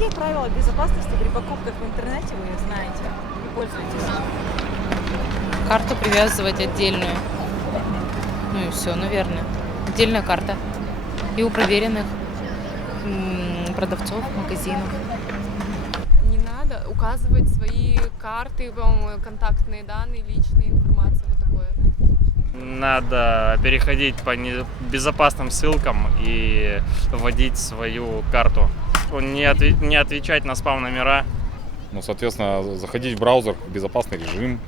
какие правила безопасности при покупках в интернете вы знаете и пользуетесь? Карту привязывать отдельную. Ну и все, наверное. Отдельная карта. И у проверенных продавцов, магазинов. Не надо указывать свои карты, по-моему, контактные данные, личные информации, вот такое. Надо переходить по безопасным ссылкам и вводить свою карту. Не отвечать на спам-номера. Ну, соответственно, заходить в браузер, в безопасный режим.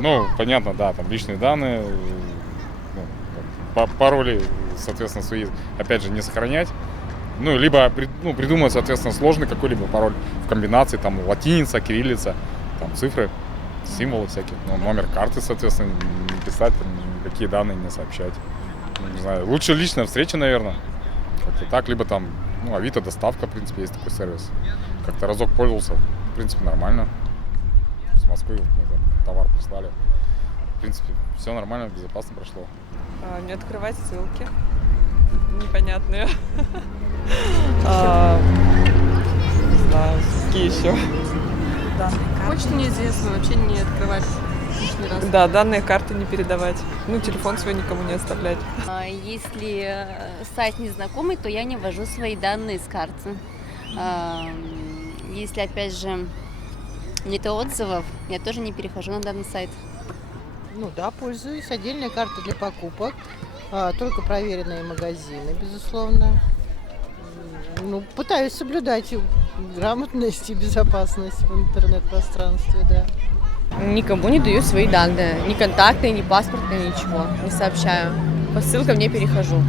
Ну, понятно, да, там личные данные, ну, пароли, соответственно, свои, опять же, не сохранять. Ну, либо придумать, соответственно, сложный какой-либо пароль в комбинации, там, латиница, кириллица, там, цифры, символы всякие. Ну, номер карты, соответственно, не писать, там, никакие данные не сообщать. Ну, не знаю, лучше личная встреча, наверное. Как-то так, либо там, ну, Авито, доставка, в принципе, есть такой сервис. Как-то разок пользовался, в принципе, нормально. С Москвы там, товар прислали. В принципе, все нормально, безопасно прошло. Не открывать ссылки непонятные. Не знаю, какие еще. Почту неизвестно, вообще не открывать лишний раз. Да, данные карты не передавать. Ну, телефон свой никому не оставлять. Если сайт незнакомый, то я не ввожу свои данные с карты. Если, опять же, нет отзывов, я тоже не перехожу на данный сайт. Ну да, пользуюсь. Отдельная карта для покупок. Только проверенные магазины, безусловно. Ну, пытаюсь соблюдать грамотность и безопасность в интернет-пространстве, да. Никому не даю свои данные. Ни контактные, ни паспортные, ничего. Не сообщаю. По ссылкам не перехожу.